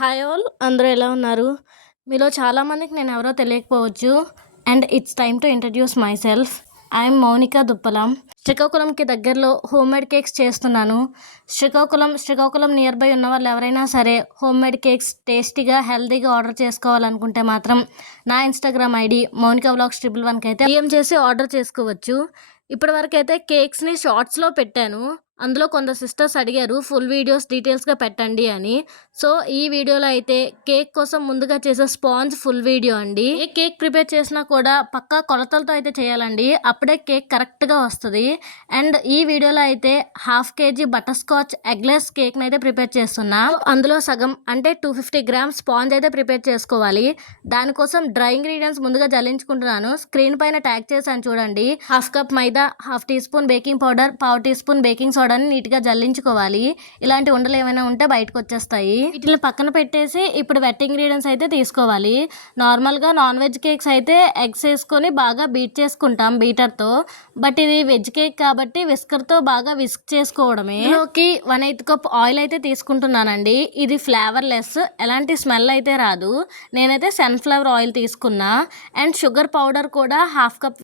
Hi all, అందరూ ఎలా ఉన్నారు? మీలో చాలామందికి నేను ఎవరో తెలియకపోవచ్చు. And it's time to introduce myself. I'm Mounika Duppalam. శ్రీకాకుళంకి దగ్గరలో హోమ్ మేడ్ కేక్స్ చేస్తున్నాను. శ్రీకాకుళం నియర్ బై ఉన్న వాళ్ళు ఎవరైనా సరే హోమ్ మేడ్ కేక్స్ టేస్టీగా హెల్తీగా ఆర్డర్ చేసుకోవాలనుకుంటే మాత్రం నా ఇన్స్టాగ్రామ్ ఐడి మౌనిక వ్లాగ్స్ 111కి అయితే DM చేసి ఆర్డర్ చేసుకోవచ్చు. ఇప్పటివరకు అయితే కేక్స్ని షార్ట్స్లో పెట్టాను. అందులో కొందరు సిస్టర్స్ అడిగారు ఫుల్ వీడియోస్ డీటెయిల్స్గా పెట్టండి అని. సో ఈ వీడియోలో అయితే కేక్ కోసం ముందుగా చేసే స్పాంజ్ ఫుల్ వీడియో అండి. ఏ కేక్ ప్రిపేర్ చేసినా కూడా పక్కా కొలతలతో అయితే చేయాలండి, అప్పుడే కేక్ కరెక్ట్గా వస్తుంది. అండ్ ఈ వీడియోలో అయితే 1/2 kg బటర్ స్కాచ్ ఎగ్లెస్ కేక్ని అయితే ప్రిపేర్ చేస్తున్నా. అందులో సగం అంటే 250 grams స్పాంజ్ అయితే ప్రిపేర్ చేసుకోవాలి. దానికోసం డ్రై ఇంగ్రీడియంట్స్ ముందుగా జల్లించుకుంటున్నాను. స్క్రీన్ పైన ట్యాగ్ చేశాను చూడండి. 1/2 cup maida, 1/2 teaspoon baking powder, 1/2 teaspoon baking సోడాని నీట్గా జల్లించుకోవాలి. ఇలాంటి ఉండలు ఏమైనా ఉంటే బయటకు వచ్చేస్తాయి. వీటిని పక్కన పెట్టేసి ఇప్పుడు వెట్ ఇంగ్రీడియంట్స్ అయితే తీసుకోవాలి. నార్మల్గా నాన్ వెజ్ కేక్స్ అయితే ఎగ్స్ వేసుకొని బాగా బీట్ చేసుకుంటాం బీటర్తో. బట్ ఇది వెజ్ కేక్ కాబట్టి విస్కర్తో బాగా విస్క్ చేసుకోవడమే. ఇందులోకి 1/8 cup ఆయిల్ అయితే తీసుకుంటున్నానండి. ఇది ఫ్లేవర్లెస్, ఎలాంటి స్మెల్ అయితే రాదు. నేనైతే సన్ఫ్లవర్ ఆయిల్ తీసుకున్నా. అండ్ షుగర్ పౌడర్ కూడా 1/2 cup.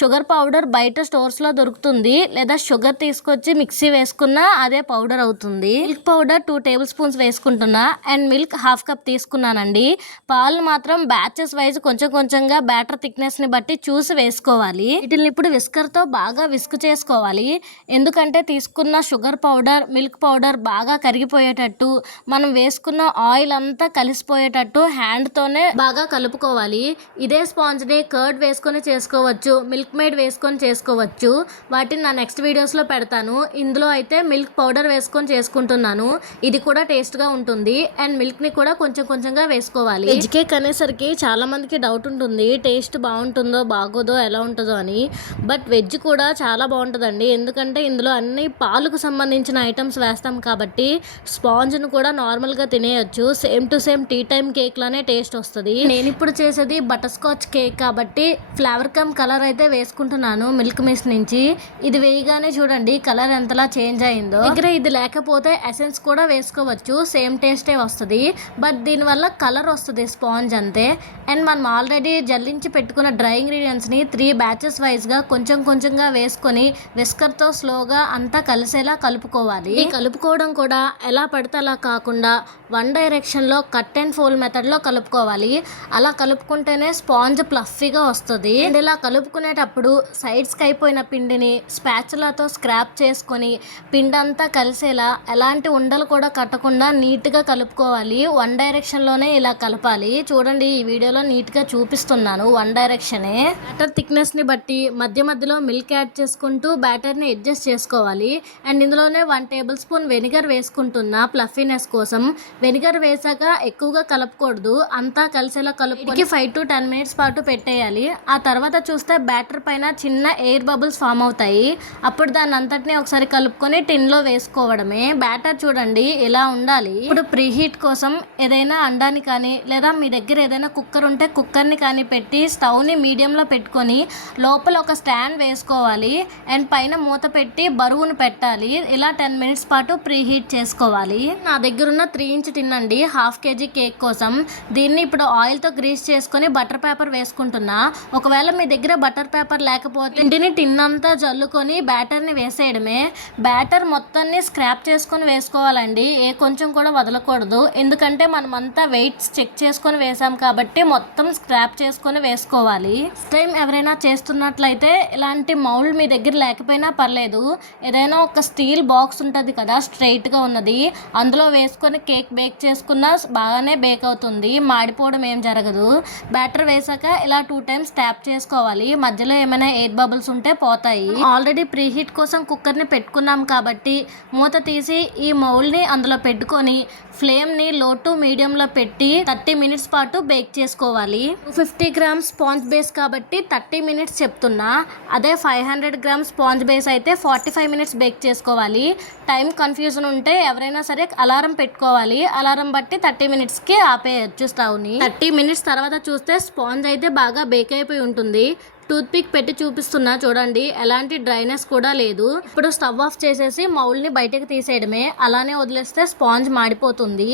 షుగర్ పౌడర్ బయట స్టోర్స్లో దొరుకుతుంది, లేదా షుగర్ తీసుకొచ్చి మిక్సీ వేసుకున్నా అదే పౌడర్ అవుతుంది. మిల్క్ పౌడర్ 2 tablespoons వేసుకుంటున్నా. అండ్ మిల్క్ 1/2 cup తీసుకున్నానండి. పాలు మాత్రం బ్యాచెస్ వైజ్ కొంచెం కొంచెంగా బ్యాటర్ థిక్నెస్ని బట్టి చూసి వేసుకోవాలి. వీటిని ఇప్పుడు విస్కర్తో బాగా విస్క్ చేసుకోవాలి. ఎందుకంటే తీసుకున్న షుగర్ పౌడర్, మిల్క్ పౌడర్ బాగా కరిగిపోయేటట్టు, మనం వేసుకున్న ఆయిల్ అంతా కలిసిపోయేటట్టు హ్యాండ్తోనే బాగా కలుపుకోవాలి. ఇదే స్పాంజ్ని కర్డ్ వేసుకొని చేసుకోవచ్చు, మిల్క్ మేడ్ వేసుకొని చేసుకోవచ్చు. వాటిని నా నెక్స్ట్ వీడియోస్లో పెడతాను. ఇందులో అయితే మిల్క్ పౌడర్ వేసుకొని చేసుకుంటున్నాను. ఇది కూడా టేస్ట్గా ఉంటుంది. అండ్ మిల్క్ని కూడా కొంచెం కొంచెంగా వేసుకోవాలి. వెజ్ కేక్ అనేసరికి చాలా మందికి డౌట్ ఉంటుంది, టేస్ట్ బాగుంటుందో బాగోదో ఎలా ఉంటుందో అని. బట్ వెజ్ కూడా చాలా బాగుంటుందండి, ఎందుకంటే ఇందులో అన్ని పాలకు సంబంధించిన ఐటమ్స్ వేస్తాం కాబట్టి స్పాంజ్ను కూడా నార్మల్గా తినేయచ్చు. Same to same tea time cake లానే టేస్ట్ వస్తుంది. నేను ఇప్పుడు చేసేది బటర్ స్కాచ్ కేక్ కాబట్టి ఫ్లేవర్ కమ్ కలర్ అయితే వేసుకుంటున్నాను మిల్క్ మిస్ట్ నుంచి. ఇది వేయగానే చూడండి కలర్ ఎంతలా చేంజ్ అయిందో. దగ్గర ఇది లేకపోతే ఎసెన్స్ కూడా వేసుకోవచ్చు, సేమ్ టేస్టే వస్తుంది. బట్ దీనివల్ల కలర్ వస్తుంది స్పాంజ్ అంతే. అండ్ మనం ఆల్రెడీ జల్లించి పెట్టుకున్న డ్రై ఇంగ్రీడియంట్స్ని 3 batches వైజ్గా కొంచెం కొంచెంగా వేసుకొని విస్కర్తో స్లోగా అంతా కలిసేలా కలుపుకోవాలి. ఈ కలుపుకోవడం కూడా ఎలా పడితే అలా కాకుండా వన్ డైరెక్షన్లో కట్ అండ్ ఫోల్డ్ మెథడ్లో కలుపుకోవాలి. అలా కలుపుకుంటేనే స్పాంజ్ ప్లఫీగా వస్తుంది. అండ్ ఇలా కలుపుకునేటప్పుడు సైడ్స్కి అయిపోయిన పిండిని స్పాచులాతో స్క్రాప్ చేసుకొని పిండి అంతా కలిసేలా ఎలాంటి ఉండలు కూడా కట్టకుండా నీట్గా కలుపుకోవాలి. వన్ డైరెక్షన్లోనే ఇలా కలపాలి. చూడండి ఈ వీడియోలో నీట్గా చూపిస్తున్నాను వన్ డైరెక్షనే. బ్యాటర్ థిక్నెస్ని బట్టి మధ్య మధ్యలో మిల్క్ యాడ్ చేసుకుంటూ బ్యాటర్ని అడ్జస్ట్ చేసుకోవాలి. అండ్ ఇందులోనే 1 tablespoon వెనిగర్ వేసుకుంటున్నా ప్లఫీనెస్ కోసం. వెనిగర్ వేసాక ఎక్కువగా కలపకూడదు, అంతా కలిసేలా కలుపుకొని 5 to 10 minutes పాటు పెట్టేయాలి. ఆ తర్వాత చూస్తే బ్యాటర్ పైన చిన్న ఎయిర్ బబుల్స్ ఫామ్ అవుతాయి. అప్పుడు దాన్ని అంతటినీ ఒకసారి కలుపుకొని టిన్లో వేసుకోవడమే. బ్యాటర్ చూడండి ఇలా ఉండాలి. ఇప్పుడు ప్రీహీట్ కోసం ఏదైనా అండాన్ని కానీ లేదా మీ దగ్గర ఏదైనా కుక్కర్ ఉంటే కుక్కర్ని కానీ పెట్టి స్టవ్ని మీడియంలో పెట్టుకొని లోపల ఒక స్టాండ్ వేసుకోవాలి. అండ్ పైన మూత పెట్టి బరువును పెట్టాలి. ఇలా 10 minutes పాటు ప్రీహీట్ చేసుకోవాలి. నా దగ్గర ఉన్న 3 inch టిన్ అండి, 1/2 kg కేక్ కోసం. దీన్ని ఇప్పుడు ఆయిల్తో గ్రీస్ చేసుకొని బటర్ పేపర్ వేసుకుంటున్నా. ఒకవేళ మీ దగ్గర బటర్ పేపర్ లేకపోతే ఇంటిని టిన్ అంతా జల్లుకొని బ్యాటర్ని వేసేయడమే. బ్యాటర్ మొత్తాన్ని స్క్రాప్ చేసుకొని వేసుకోవాలండి, ఏ కొంచెం కూడా వదలకూడదు. ఎందుకంటే మనమంతా వెయిట్స్ చెక్ చేసుకొని వేసాం కాబట్టి మొత్తం స్క్రాప్ చేసుకొని వేసుకోవాలి. ఫస్ట్ టైం ఎవరైనా చేస్తున్నట్లయితే ఇలాంటి మౌల్డ్ మీ దగ్గర లేకపోయినా పర్లేదు, ఏదైనా ఒక స్టీల్ బాక్స్ ఉంటుంది కదా స్ట్రైట్గా ఉన్నది, అందులో వేసుకొని కేక్ బేక్ చేసుకున్నా బాగానే బేక్ అవుతుంది, మాడిపోవడం ఏం జరగదు. బ్యాటర్ వేసాక ఇలా 2 times ట్యాప్ చేసుకోవాలి. మధ్యలో ఏమైనా ఎయిర్ బబుల్స్ ఉంటే పోతాయి. ఆల్రెడీ ప్రీహీట్ కోసం కుక్కర్ని పెట్టుకున్నాం కాబట్టి మూత తీసి ఈ మౌల్డ్ని అందులో పెట్టుకొని ఫ్లేమ్ని లో టు మీడియంలో పెట్టి 30 minutes పాటు బేక్ చేసుకోవాలి. 250 grams స్పాంజ్ బేస్ కాబట్టి 30 minutes చెప్తున్నా. అదే 500 grams స్పాంజ్ బేస్ అయితే 45 minutes బేక్ చేసుకోవాలి. టైం కన్ఫ్యూజన్ ఉంటే ఎవరైనా సరే అలారం పెట్టుకోవాలి. అలారం బట్టి 30 minutesకి ఆపేయచ్చు స్టవ్ని. 30 minutes తర్వాత చూస్తే స్పాంజ్ అయితే బాగా బేక్ అయిపోయి ఉంటుంది. టూత్ పిక్ పెట్టి చూపిస్తున్నా చూడండి, ఎలాంటి డ్రైనెస్ కూడా లేదు. ఇప్పుడు స్టవ్ ఆఫ్ చేసేసి మౌల్ని బయటకు తీసేయడమే. అలానే వదిలేస్తే స్పాంజ్ మాడిపోతుంది.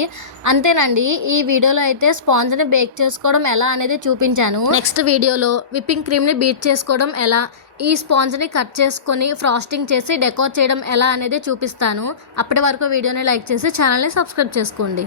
అంతేనండి, ఈ వీడియోలో అయితే స్పాంజ్ని బేక్ చేసుకోవడం ఎలా అనేది చూపించాను. నెక్స్ట్ వీడియోలో విప్పింగ్ క్రీమ్ని బీట్ చేసుకోవడం ఎలా, ఈ స్పాంజ్ని కట్ చేసుకొని ఫ్రాస్టింగ్ చేసి డెకోర్ చేయడం ఎలా అనేది చూపిస్తాను. అప్పటి వరకు వీడియోని లైక్ చేసి ఛానల్ని సబ్స్క్రైబ్ చేసుకోండి.